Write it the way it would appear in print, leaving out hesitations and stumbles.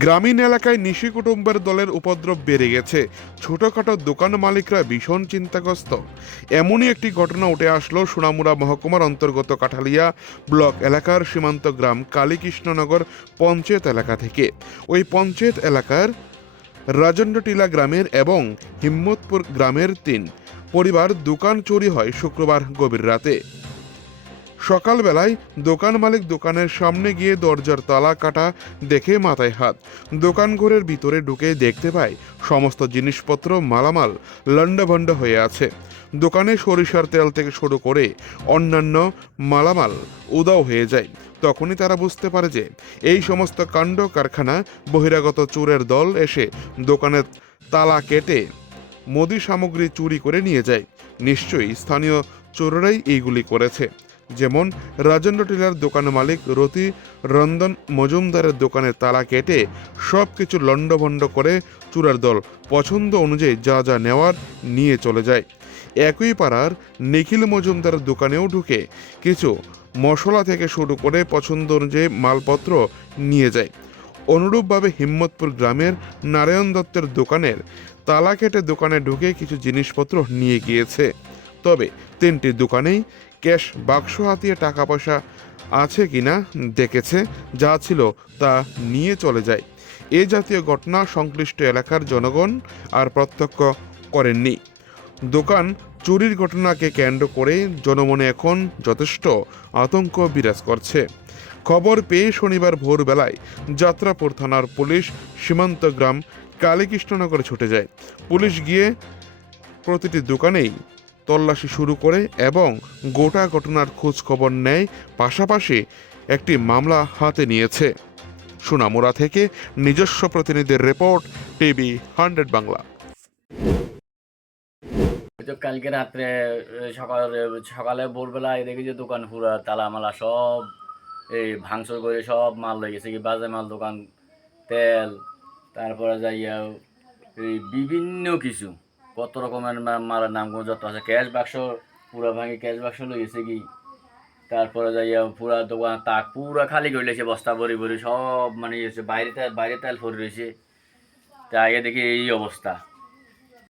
গ্রামীণ এলাকায় নিশি কুটুম্বের দলের উপদ্রব বেড়ে গেছে। ছোটখাটো দোকান মালিকরা ভীষণ চিন্তাগ্রস্ত। এমনই একটি ঘটনা উঠে আসলো সোনামুড়া মহকুমার অন্তর্গত কাঠালিয়া ব্লক এলাকার সীমান্ত গ্রাম কালীকৃষ্ণনগর পঞ্চায়েত এলাকা থেকে। ওই পঞ্চায়েত এলাকার রাজন্ডটিলা গ্রামের এবং হিম্মতপুর গ্রামের 3 পরিবার দোকান চুরি হয় শুক্রবার গভীর রাতে। সকালবেলায় দোকান মালিক দোকানের সামনে গিয়ে দরজার তালা কাটা দেখে মাথায় হাত। দোকান ঘরের ভিতরে ঢুকে দেখতে পায় সমস্ত জিনিসপত্র মালামাল লণ্ডভণ্ড হয়ে আছে। দোকানে সরিষার তেল থেকে শুরু করে অন্যান্য মালামাল উধাও হয়ে যায়। তখনই তারা বুঝতে পারে যে এই সমস্ত কাণ্ড কারখানা বহিরাগত চোরের দল এসে দোকানের তালা কেটে মুদি সামগ্রী চুরি করে নিয়ে যায়। নিশ্চয়ই স্থানীয় চোরেরাই এইগুলি করেছে। যেমন রাজেন্দ্র টিলার দোকান মালিক রতি রঞ্জন মজুমদারের দোকানের তালা কেটে সব কিছু লণ্ডভণ্ড করে চোরের দল পছন্দ অনুযায়ী যা যা নেওয়ার নিয়ে চলে যায়। একই পাড়ার নিখিল মজুমদারের দোকানেও ঢুকে কিছু মশলা থেকে শুরু করে পছন্দ অনুযায়ী মালপত্র নিয়ে যায়। অনুরূপভাবে হিম্মতপুর গ্রামের নারায়ণ দত্তের দোকানের তালা কেটে দোকানে ঢুকে কিছু জিনিসপত্র নিয়ে গিয়েছে। তবে 3টি দোকানেই ক্যাশ বাক্স হাতিয়ে টাকা পয়সা আছে কিনা দেখেছে, যা ছিল তা নিয়ে চলে যায়। এ জাতীয় ঘটনা সংশ্লিষ্ট এলাকার জনগণ আর প্রত্যক্ষ করেননি। দোকান চুরির ঘটনাকে কেন্দ্র করে জনমনে এখন যথেষ্ট আতঙ্ক বিরাজ করছে। খবর পেয়ে শনিবার ভোরবেলায় যাত্রাপুর থানার পুলিশ সীমান্ত গ্রাম কালীকৃষ্ণনগরে ছুটে যায়। পুলিশ গিয়ে প্রতিটি দোকানেই তল্লাশি শুরু করে এবং গোটা ঘটনার খোঁজ খবর নেয়। পাশাপাশি একটি মামলা হাতে নিয়েছে। সোনামুড়া থেকে নিজস্ব প্রতিনিধির রিপোর্ট, টিভি 100 বাংলা। তো কালকে রাত্রে সকালে সকালে ভোরবেলায় দেখি যে দোকান পুরা তালা মালা সব এই ভাঙচুর করে সব মাল লয়ে গেছে, কি বাজে মাল, দোকান তেল, তারপরে যাইয়া এই বিভিন্ন কিছু কত রকমের মালের নাম যত আছে, ক্যাশ বাক্স পুরা ভাঙি ক্যাশ বাক্স লয়ে গেছে কি। তারপরে যাইয়া পুরা দোকান তাক পুরা খালি করে লেছে, বস্তা ভরি ভরি সব মানে বাইরে বাইরে তেল ভরে রয়েছে। তা আগে দেখি এই অবস্থা।